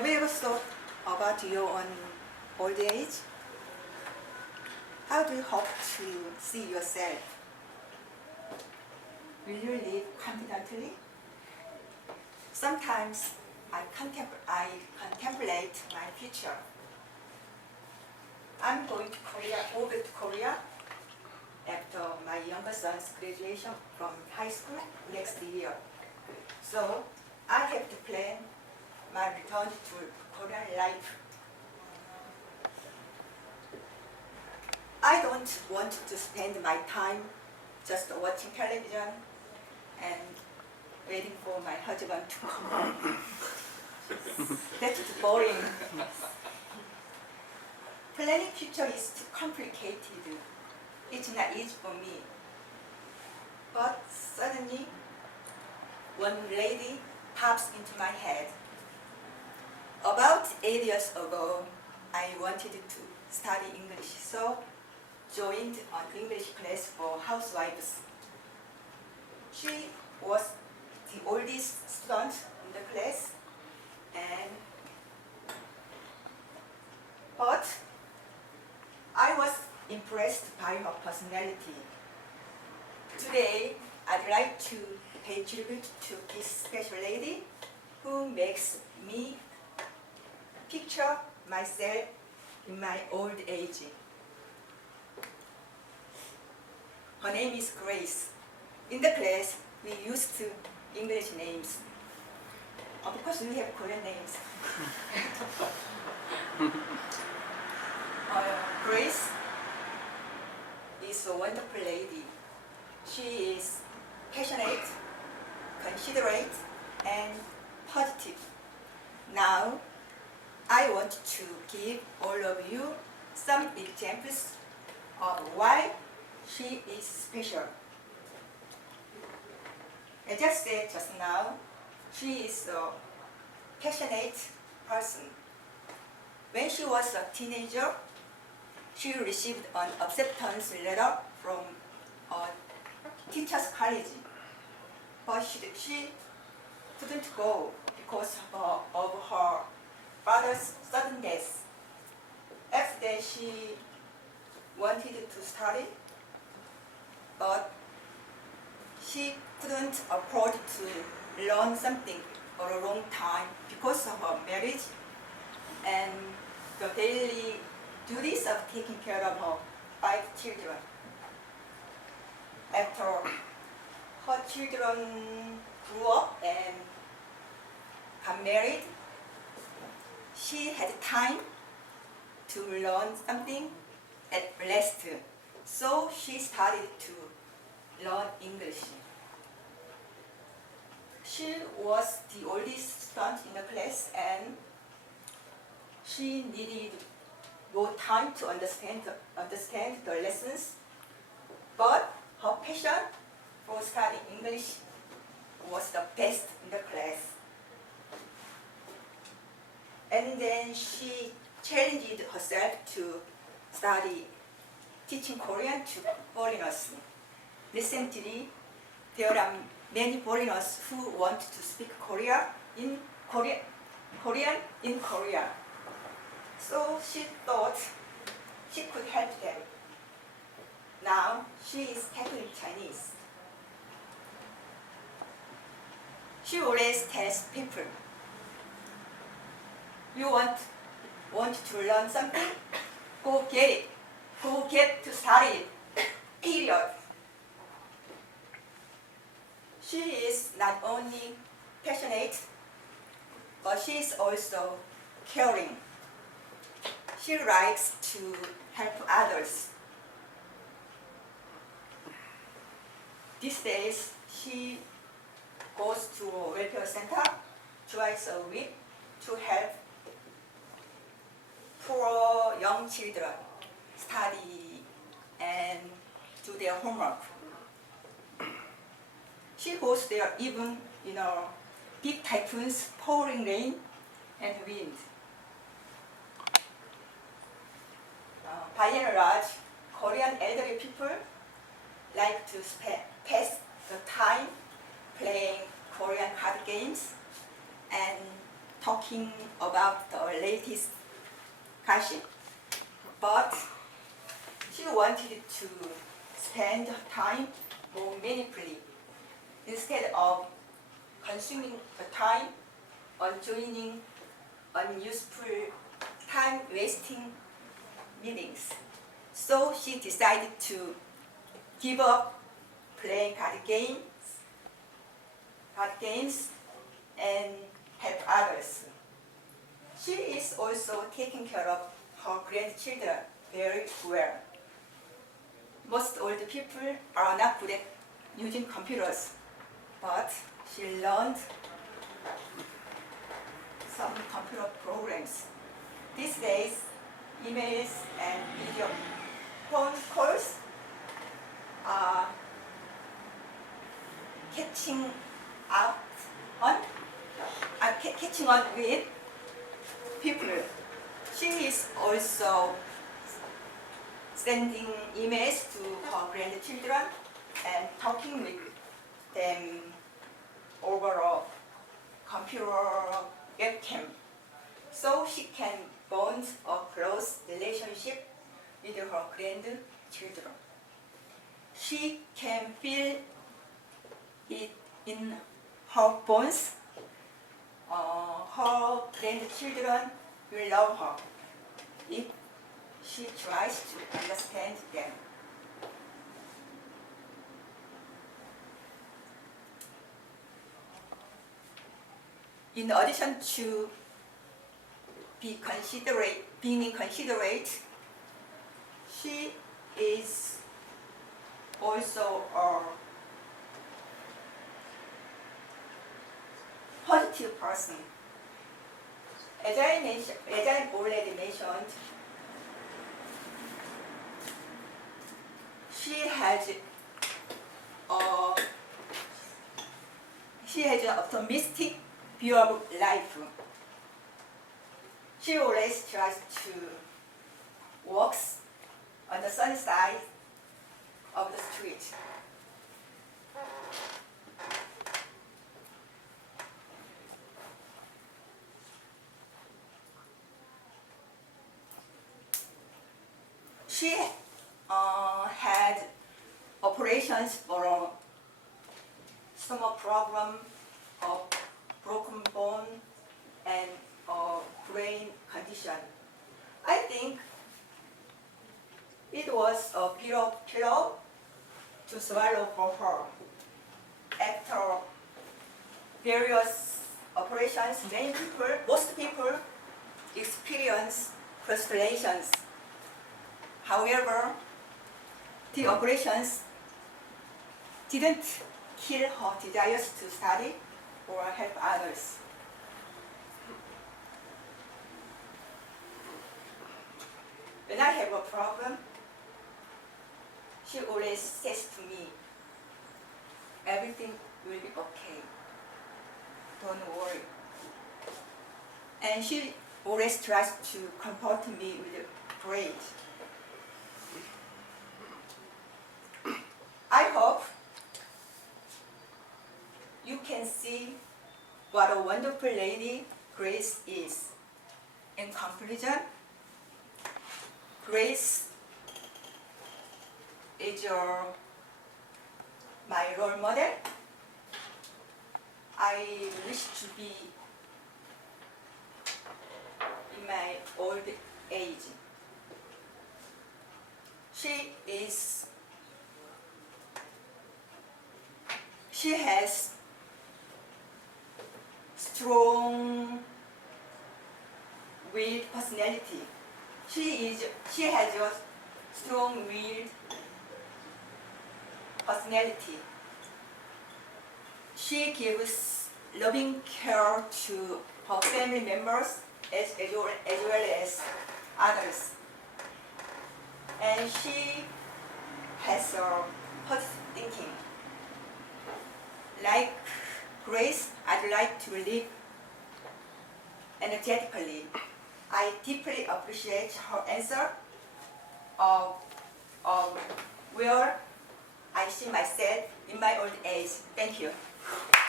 Have you ever thought about your own old age? How do you hope to see yourself? Will you live confidently? Sometimes I contemplate my future. I'm going to go back to Korea after my younger son's graduation from high school next year. So I have to plan my return to Korean life. I don't want to spend my time just watching television and waiting for my husband to come home. That's boring. Planning future is too complicated. It's not easy for me. But suddenly, one lady pops into my head. About 8 years ago, I wanted to study English, so joined an English class for housewives. She was the oldest student in the class, but I was impressed by her personality. Today, I'd like to pay tribute to this special lady who makes me picture myself in my old age. Her name is Grace. In the class, we used to English names. Of course, we have Korean names. Grace is a wonderful lady. She is passionate, considerate, and positive. Now, I want to give all of you some examples of why she is special. As I said just now, she is a passionate person. When she was a teenager, she received an acceptance letter from a teacher's college, but she couldn't go because of her father's sudden death. After that, she wanted to study, but she couldn't afford to learn something for a long time because of her marriage and the daily duties of taking care of her 5 children. After her children grew up and got married, she had time to learn something at last. So she started to learn English. She was the oldest student in the class and she needed more time to understand the lessons, but her passion for studying English was the best in the class. And then she challenged herself to study teaching Korean to foreigners. Recently, there are many foreigners who want to speak Korean in Korea. So she thought she could help them. Now she is tackling Chinese. She always tells people, you want to learn something? Go get it. Go get to study it. Period. She is not only passionate, but she is also caring. She likes to help others. These days, she goes to a welfare center twice a week to help poor young children study and do their homework. She goes there even in big typhoons, pouring rain and wind. By and large, Korean elderly people like to pass the time playing Korean card games and talking about the latest gossip, but she wanted to spend her time more meaningfully instead of consuming the time on joining unuseful, time-wasting meetings. So she decided to give up playing card games and help others. She is also taking care of her grandchildren very well. Most old people are not good at using computers, but she learned some computer programs. These days, emails and video phone calls are catching on with people. She is also sending emails to her grandchildren and talking with them over a computer webcam, so she can bond a close relationship with her grandchildren. She can feel it in her bones. Her grandchildren will love her if she tries to understand them. In addition to being considerate, she is also a positive person. As I already mentioned, she has an optimistic view of life. She always tries to walk on the sunny side of the street. She had operations for a stomach problem, a broken bone, and a brain condition. I think it was a pill to swallow for her. After various operations, most people experience frustrations. However, the operations didn't kill her desires to study or help others. When I have a problem, she always says to me, everything will be okay. Don't worry. And she always tries to comfort me with praise. I hope you can see what a wonderful lady Grace is. In conclusion, Grace is my role model. I wish to be in my old age. She has strong-willed personality. She has a strong-willed personality. She gives loving care to her family members as well as others. And she has a positive thinking. Like Grace, I'd like to live energetically. I deeply appreciate her answer of where I see myself in my old age. Thank you.